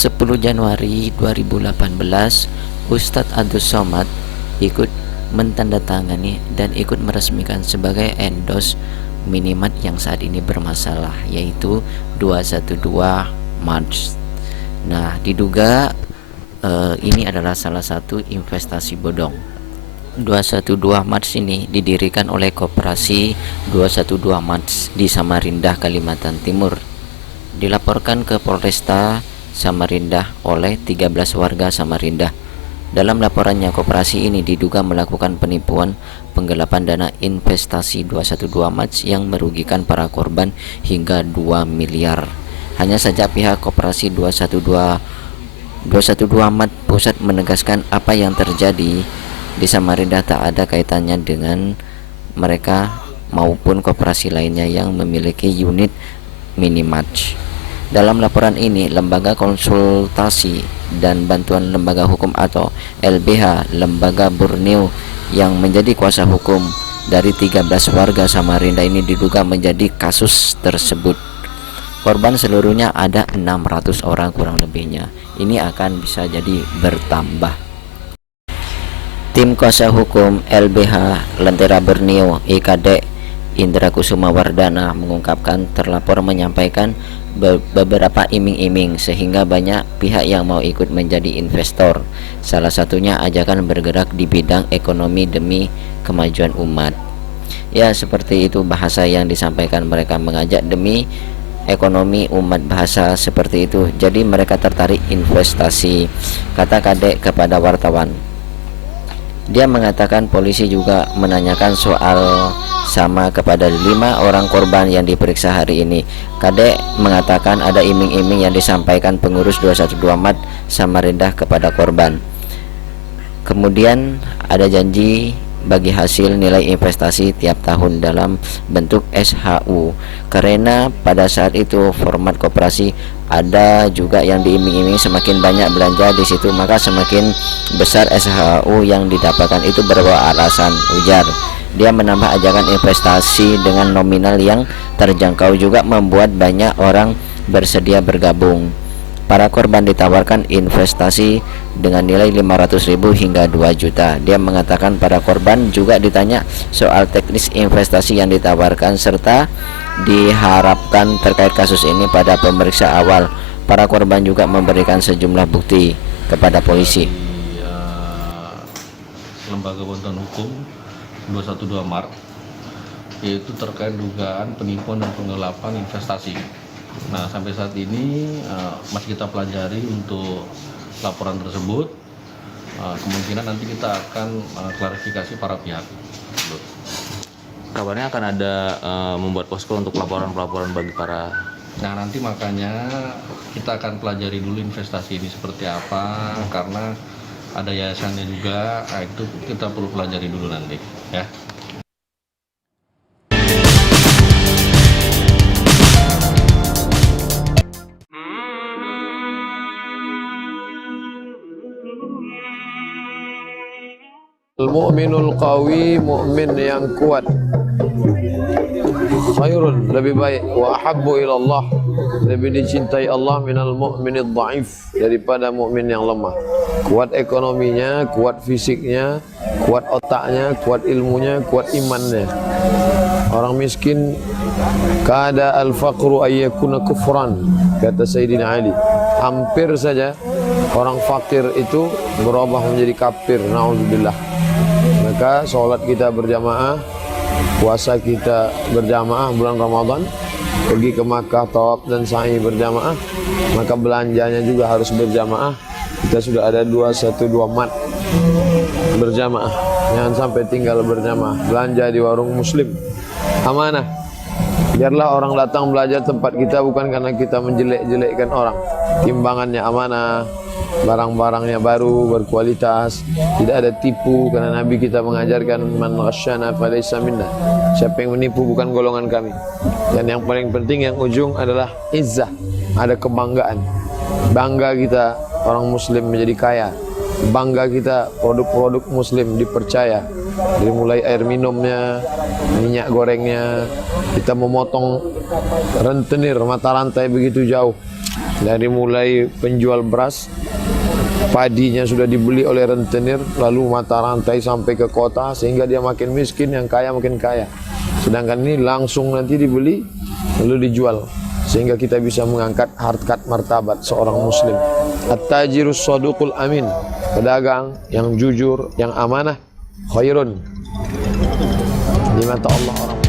10 Januari 2018, Ustadz Abdus Somad ikut mentandatangani dan ikut meresmikan sebagai endos Minimat yang saat ini bermasalah, yaitu 212 March. Nah, diduga ini adalah salah satu investasi bodong. 212 March ini didirikan oleh koperasi 212 March di Samarinda, Kalimantan Timur. Dilaporkan ke Polresta Samarinda oleh 13 warga Samarinda. Dalam laporannya, koperasi ini diduga melakukan penipuan penggelapan dana investasi 212 March yang merugikan para korban hingga 2 miliar. Hanya saja pihak koperasi 212 March Pusat menegaskan apa yang terjadi di Samarinda tak ada kaitannya dengan mereka maupun koperasi lainnya yang memiliki unit Minimatch. Dalam laporan ini, Lembaga Konsultasi dan Bantuan Lembaga Hukum atau LBH Lembaga Borneo yang menjadi kuasa hukum dari 13 warga Samarinda ini diduga menjadi kasus tersebut. Korban seluruhnya ada 600 orang kurang lebihnya. Ini akan bisa jadi bertambah. Tim kuasa hukum LBH Lentera Borneo IKD Indra Kusuma Wardana mengungkapkan terlapor menyampaikan beberapa iming-iming sehingga banyak pihak yang mau ikut menjadi investor. Salah satunya ajakan bergerak di bidang ekonomi demi kemajuan umat. Ya, seperti itu bahasa yang disampaikan, mereka mengajak demi ekonomi umat, bahasa seperti itu. Jadi mereka tertarik investasi, kata Kadek kepada wartawan. Dia mengatakan polisi juga menanyakan soal sama kepada 5 orang korban yang diperiksa hari ini. Kadek mengatakan ada iming-iming yang disampaikan pengurus 212 Mat Samarinda kepada korban. Kemudian ada janji bagi hasil nilai investasi tiap tahun dalam bentuk SHU. Karena pada saat itu format koperasi ada juga yang diiming-iming semakin banyak belanja di situ maka semakin besar SHU yang didapatkan. Itu berbagai alasan, ujar. Dia menambah ajakan investasi dengan nominal yang terjangkau juga membuat banyak orang bersedia bergabung. Para korban ditawarkan investasi dengan nilai 500.000 hingga 2 juta. Dia mengatakan para korban juga ditanya soal teknis investasi yang ditawarkan serta diharapkan terkait kasus ini pada pemeriksa awal. Para korban juga memberikan sejumlah bukti kepada polisi. Lembaga Bantuan Hukum 212 Maret, yaitu terkait dugaan penipuan dan penggelapan investasi. Nah, sampai saat ini masih kita pelajari untuk laporan tersebut. Kemungkinan nanti kita akan klarifikasi para pihak. Kabarnya akan ada membuat posko untuk pelaporan bagi para. Nah, nanti makanya kita akan pelajari dulu investasi ini seperti apa, karena ada yayasannya juga. Nah, itu kita perlu pelajari dulu nanti, ya. Al-mu'minul qawi, mu'min yang kuat, khairun, lebih baik, wa ahabbu ilallah, lebih dicintai Allah minal mu'minid dha'if, daripada mu'min yang lemah. Kuat ekonominya, kuat fisiknya, kuat otaknya, kuat ilmunya, kuat imannya. Orang miskin kada al-faqru ayyakuna kufran, kata Sayyidina Ali. Hampir saja orang fakir itu berubah menjadi kafir, na'udzubillah. Maka sholat kita berjamaah, puasa kita berjamaah bulan Ramadan, pergi ke Makkah tawaf dan sa'i berjamaah, maka belanjanya juga harus berjamaah. Kita sudah ada 212 mat berjamaah. Jangan sampai tinggal berjamaah. Belanja di warung muslim, amanah. Biarlah orang datang belajar tempat kita bukan karena kita menjelek-jelekkan orang. Timbangannya amanah, barang-barangnya baru, berkualitas, tidak ada tipu, karena Nabi kita mengajarkan man ghasyana falaysa minna. Siapa yang menipu bukan golongan kami. Dan yang paling penting, yang ujung adalah izzah, ada kebanggaan. Bangga kita orang muslim menjadi kaya. Bangga kita produk-produk muslim dipercaya. Dari mulai air minumnya, minyak gorengnya, kita memotong rentenir mata rantai begitu jauh. Dari mulai penjual beras, padinya sudah dibeli oleh rentenir, lalu mata rantai sampai ke kota, sehingga dia makin miskin, yang kaya makin kaya. Sedangkan ini langsung nanti dibeli lalu dijual, sehingga kita bisa mengangkat harkat martabat seorang muslim. At-tajirus saduqul amin, pedagang yang jujur, yang amanah, khairun di mata Allah orang